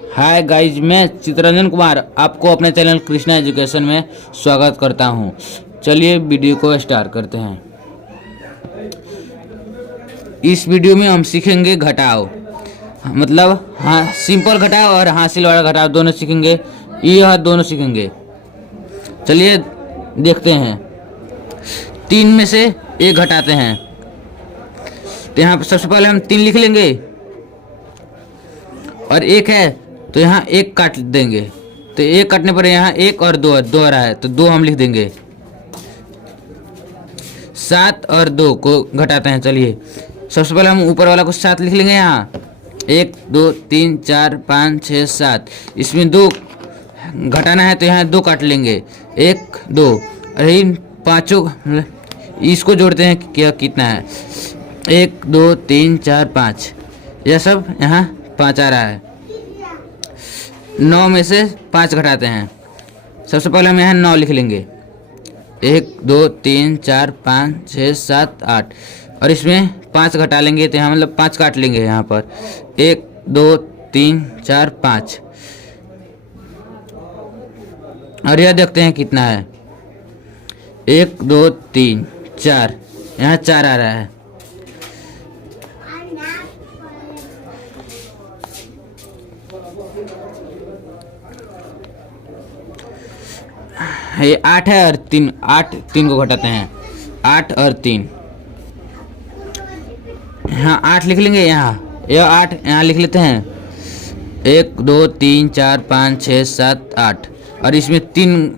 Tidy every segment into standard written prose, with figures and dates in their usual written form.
Hi guys, मैं चित्ररंजन कुमार आपको अपने चैनल कृष्णा एजुकेशन में स्वागत करता हूं। चलिए वीडियो को स्टार्ट करते हैं। इस वीडियो में हम सीखेंगे घटाव, मतलब हाँ सिंपल घटाव और हासिल वाला घटाव दोनों सीखेंगे। यह दोनों सीखेंगे। चलिए देखते हैं। 3 में से 1 घटाते हैं तो यहाँ पर सबसे पहले हम 3 लिख लेंगे और 1 है तो यहाँ 1 काट देंगे। तो 1 काटने पर यहाँ 1 और 2 आ रहा है तो 2 हम लिख देंगे। 7 और 2 को घटाते हैं। चलिए सबसे पहले हम ऊपर वाला को 7 लिख लेंगे। यहाँ 1 2 3 4 5 6 7, इसमें 2 घटाना है तो यहाँ 2 काट लेंगे। 1 2 और इन पाँचों इसको जोड़ते हैं क्या कितना है। 1 2 3 4 5, यह सब यहाँ 5 आ रहा है। 9 में से 5 घटाते हैं। सबसे पहले हम यहाँ 9 लिख लेंगे। 1 2 3 4 5 6 7 8 और इसमें 5 घटा लेंगे तो यहाँ मतलब 5 काट लेंगे। यहाँ पर 1 2 3 4 5 और यह देखते हैं कितना है। 1 2 3 4, यहाँ 4 आ रहा है। ये 8 है और 3 को घटाते हैं। 8 और 3, यहाँ 8 लिख लेंगे। यहाँ यह 8 यहाँ लिख लेते हैं। 1 2 3 4 5 6 7 8 और इसमें 3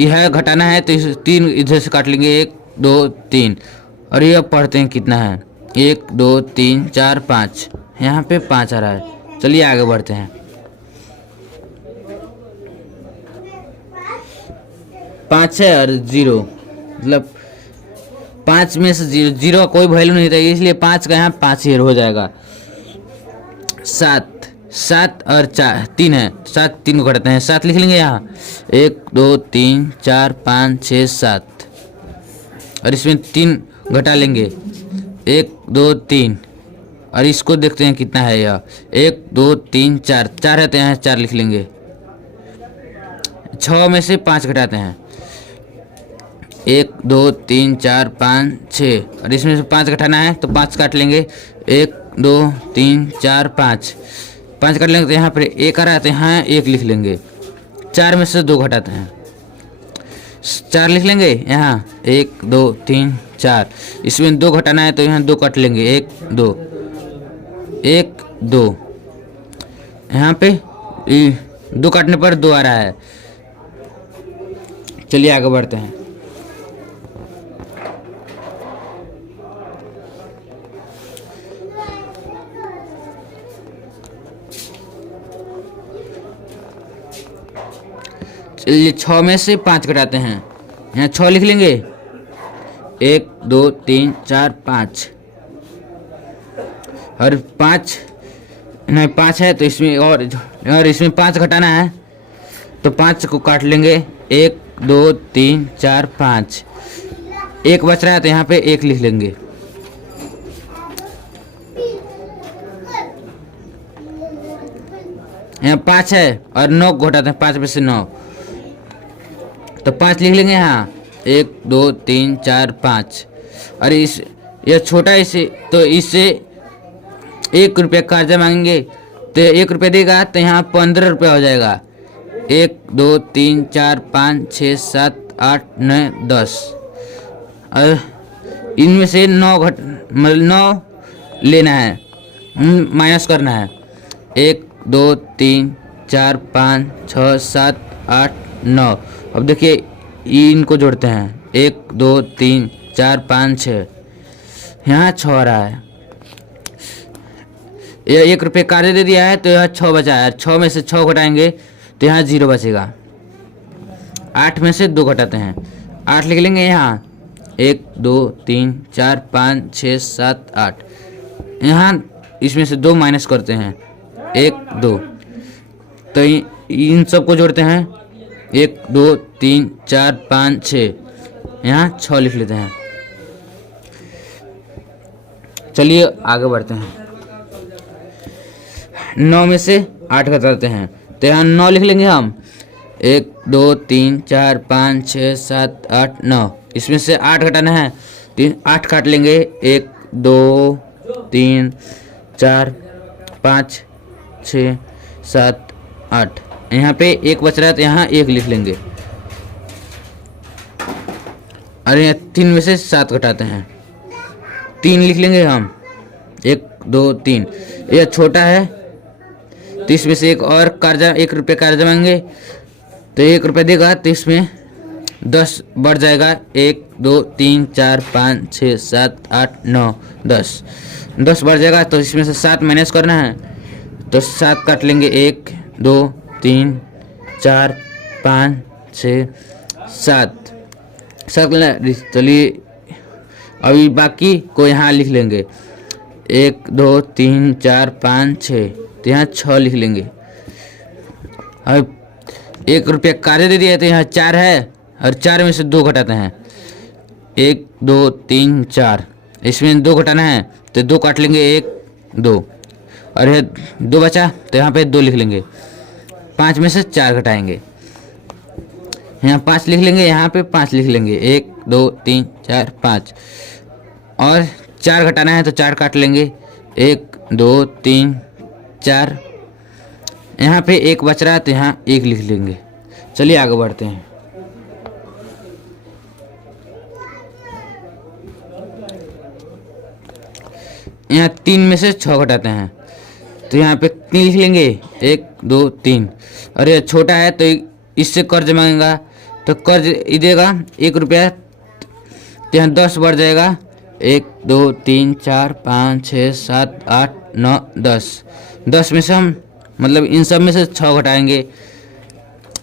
यह घटाना है तो इस 3 इधर से काट लेंगे। 1 2 3 और यह पढ़ते हैं कितना है। 1 2 3 4 5, यहाँ पे 5 आ रहा है। चलिए आगे बढ़ते हैं। 5 है और 0, मतलब 5 में से 0 का कोई वैल्यू नहीं था, इसलिए 5 का यहाँ 5 ही हो जाएगा। 7 और 3 है। 7 3 को घटाते हैं। 7 लिख लेंगे। यहाँ 1 2 3 4 5 6 7 और इसमें 3 घटा लेंगे। 1 2 3 और इसको देखते हैं कितना है। यह 1 2 3 4 है तो यहाँ 4 लिख लेंगे। 6 में से 5 घटाते हैं। 1 2 3 4 5 6 और इसमें से 5 घटाना है तो 5 काट लेंगे। 1 2 3 4 5 काट लेंगे तो यहाँ पर 1 आ रहा है तो यहाँ 1 लिख लेंगे। 4 में से 2 घटाते हैं। 4 लिख लेंगे। यहाँ 1 2 3 4, इसमें 2 घटाना है तो यहाँ 2 काट लेंगे। 1 2 1 2, यहाँ पे 2 काटने पर 2 आ रहा है। चलिए आगे बढ़ते हैं। चलिए 6 में से 5 घटाते हैं। यहाँ 6 लिख लेंगे। 1 2 3 4 5 और 5 नहीं 5 है तो इसमें और इसमें 5 घटाना है तो 5 को काट लेंगे। 1 2 3 4 5, 1 बच रहा है तो यहाँ पे 1 लिख लेंगे। यहाँ 5 है और 9 को घटाते हैं। 5 में से 9 तो 5 लिख लेंगे। यहाँ 1 2 3 4 5 और यह छोटा इसे तो इससे 1 रुपये कर्जा मांगेंगे तो 1 रुपये देगा तो यहाँ 15 रुपये हो जाएगा। 1 2 3 4 5 6 7 8 9 10 और इनमें से 9 लेना है, माइनस करना है। 1 2 3 4 5 6 7 8 9। अब देखिए इनको जोड़ते हैं। 1 2 3 4 5 6, यहाँ 6 आ रहा है। यह 1 रुपये कार्य दे दिया है तो यह 6 बचा है। 6 में से 6 घटाएंगे तो यहाँ 0 बचेगा। 8 में से 2 घटाते हैं। 8 लिख लेंगे। यहाँ 1 2 3 4 5 6 7 8, यहाँ इसमें से 2 माइनस करते हैं। 1 2 तो इन सबको जोड़ते हैं। 1 2 3 4 5 6, यहाँ 6 लिख लेते हैं। चलिए आगे बढ़ते हैं। 9 में से 8 घटाते हैं तो यहाँ 9 लिख लेंगे हम। 1 2 3 4 5 6 7 8 9, इसमें से 8 घटाना है, 8 काट लेंगे। 1 2 3 4 5 6 7 8, यहाँ पे 1 बच रहा है तो यहाँ 1 लिख लेंगे। और यहाँ 3 में से 7 घटाते हैं, 3 लिख लेंगे हम। 1 2 3, यह छोटा है तो इसमें से एक और कर्जा, 1 रुपये कर्जा मांगेंगे तो 1 रुपये देगा तो इसमें 10 बढ़ जाएगा। 1 2 3 4 5 6 7 8 9 10 बढ़ जाएगा तो इसमें से 7 माइनस करना है तो 7 काट लेंगे। 1 2 3 4 5 6 7 चलिए अभी बाकी को यहाँ लिख लेंगे। 1 2 3 4 5 6, तो यहाँ 6 लिख लेंगे। अब 1 रुपया कार्य दे दिया है तो यहाँ 4 है और 4 में से 2 घटाते हैं। 1 2 3 4, इसमें 2 घटाना है तो 2 काट लेंगे। 1 2 और यह 2 बचा तो यहाँ पे 2 लिख लेंगे। 5 में से 4 घटाएंगे, यहाँ 5 लिख लेंगे, यहाँ पे 5 लिख लेंगे। 1 2 3 4 5 और 4 घटाना है तो 4 काट लेंगे। 1 2 3 4, यहाँ पे 1 बच रहा है तो यहाँ 1 लिख लेंगे। चलिए आगे बढ़ते हैं। यहाँ 3 में से 6 घटाते हैं तो यहाँ पे 3 लिख लेंगे। 1 2 3, और यह छोटा है तो इससे कर्ज मांगेगा तो कर्ज देगा 1 रुपया तो यहाँ 10 बढ़ जाएगा। 1 2 3 4 5 6 7 8 9 10 में से हम मतलब इन सब में से 6 घटाएंगे।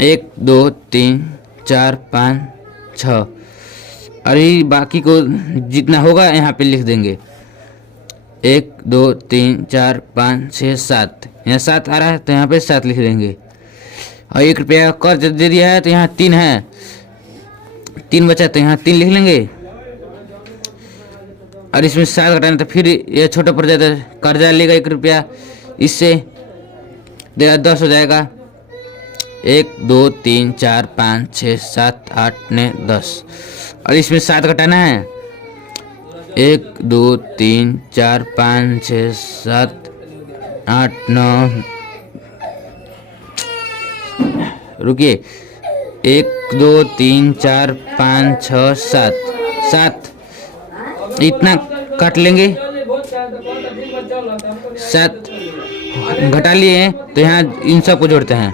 1 2 3 4 5 6, और ये बाकी को जितना होगा यहाँ पे लिख देंगे। 1 2 3 4 5 6 7, यहाँ 7 आ रहा है तो यहाँ पे 7 लिख देंगे। और 1 रुपया कर्ज दे दिया है तो यहाँ 3 है, 3 बचा तो यहाँ 3 लिख लेंगे। और इसमें 7 घटाना तो फिर यह छोटा पड़ जाता है, कर्जा लेगा 1 रुपया, इससे देगा 10 हो जाएगा। 1 2 3 4 5 6 7 8 9 10, और इसमें 7 घटाना है। 1 2 3 4 5 6 7 8 9, रुकिए, 1 2 3 4 5 6 7 इतना काट लेंगे। 7 घटा लिए हैं तो यहाँ इन सब को जोड़ते हैं,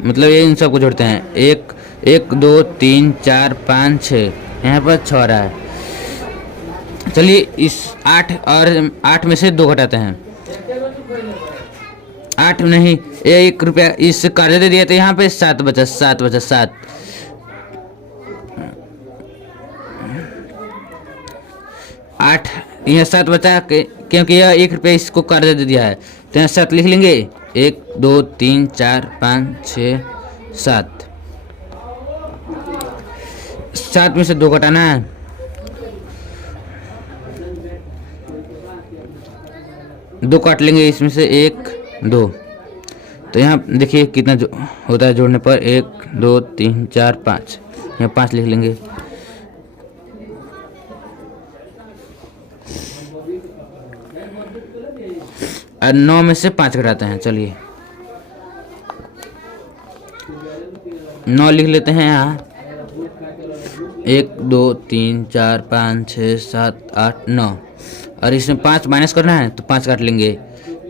मतलब ये इन सब को जोड़ते हैं। 1 2 3 4 5 6, यहाँ पर 6 आ रहा है। चलिए इस 8 और 8 में से 2 घटाते हैं। 8 नहीं, 1 रुपया इससे कर्ज दे दिया तो यहाँ पे 7 बचा 7 8, यहाँ 7 बचा क्योंकि यह 1 रुपया इसको कर्ज दे दिया है तो यहाँ 7 लिख लेंगे। 1 2 3 4 5 6 7 में से 2 घटाना है। 2 काट लेंगे, इसमें से 1 2, तो यहाँ देखिए कितना होता है जोड़ने पर। 1 2 3 4 5, यहाँ 5 लिख लेंगे। और 9 में से 5 घटाते हैं। चलिए 9 लिख लेते हैं यहाँ। 1 2 3 4 5 6 7 8 9, और इसमें 5 माइनस करना है तो 5 काट लेंगे।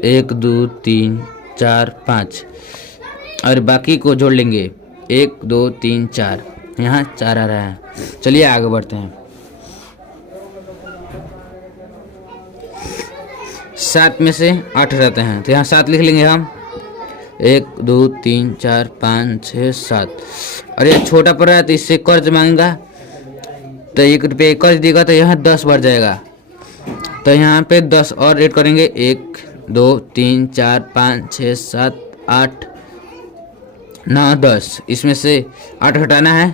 1 2 3 4 5, और बाकी को जोड़ लेंगे। 1 2 3 4, यहाँ 4 आ रहा है। चलिए आगे बढ़ते हैं। 7 में से 8 रहते हैं तो यहाँ 7 लिख लेंगे हम। 1 2 3 4 5 6 7, और ये छोटा पड़ रहा है तो इससे कर्ज मांगेगा तो 1 रुपये कर्ज देगा तो यहाँ 10 बढ़ जाएगा, तो यहाँ पे 10 और ऐड करेंगे। 1 2 3 4 5 6 7 8 9 10, इसमें से 8 घटाना है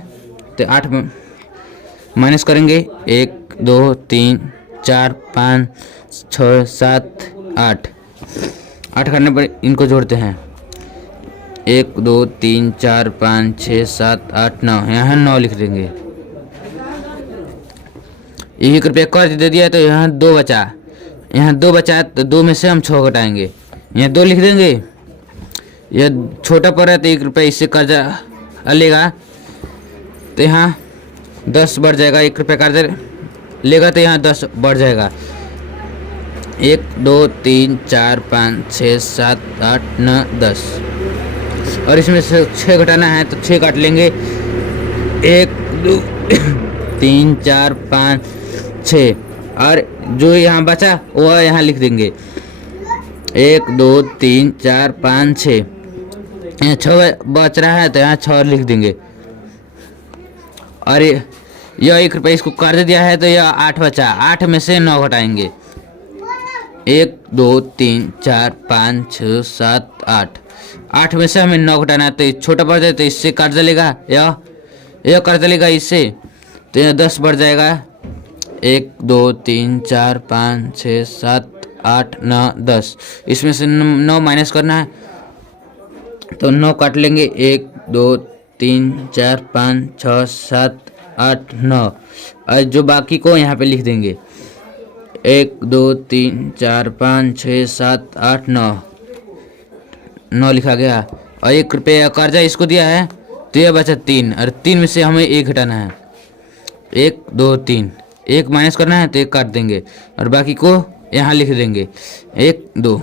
तो 8 माइनस करेंगे। 1 2 3 4 5 6 7 8 करने पर इनको जोड़ते हैं। 1 2 3 4 5 6 7 8 9, यहाँ 9 लिख देंगे। 1 रुपया कर्ज दे दिया तो यहाँ 2 बचा, यहाँ 2 बचा तो 2 में से हम 6 घटाएंगे, यहाँ 2 लिख देंगे। यह छोटा पड़ रहा है तो 1 रुपया इससे कर्जा लेगा तो यहाँ 10 बढ़ जाएगा। 1 रुपया कर्जा लेगा तो यहाँ 10 बढ़ जाएगा। 1 2 3 4 5 6 7 8 9 10, और इसमें से 6 घटाना है तो 6 काट लेंगे। 1 2 3 4 5 6, और जो यहाँ बचा वह यहाँ लिख देंगे। 1 2 3 4 5 6, यहाँ 6 बच रहा है तो यहाँ 6 लिख देंगे। और यह 1 रुपया इसको कर्ज दिया है तो यह 8 बचा, 8 में से 9 घटाएंगे। 1 2 3 4 5 6 7 8, 8 में से हमें 9 घटाना है तो छोटा बढ़ जाए तो इससे कर्जा लेगा, यह कर्जा लेगा इससे तो यह 10 बढ़ जाएगा। 1 2 3 4 5 6 7 8 9 10, इसमें से 9 माइनस करना है तो 9 काट लेंगे। 1 2 3 4 5 6 7 8 9, और जो बाकी को यहाँ पे लिख देंगे। 1 2 3 4 5 6 7 8 9, 9 लिखा गया। और 1 रुपया कर्जा इसको दिया है तो यह बचा 3, और 3 में से हमें 1 घटाना है। 1 2 3, 1 माइनस करना है तो 1 काट देंगे और बाकी को यहाँ लिख देंगे। 1 2।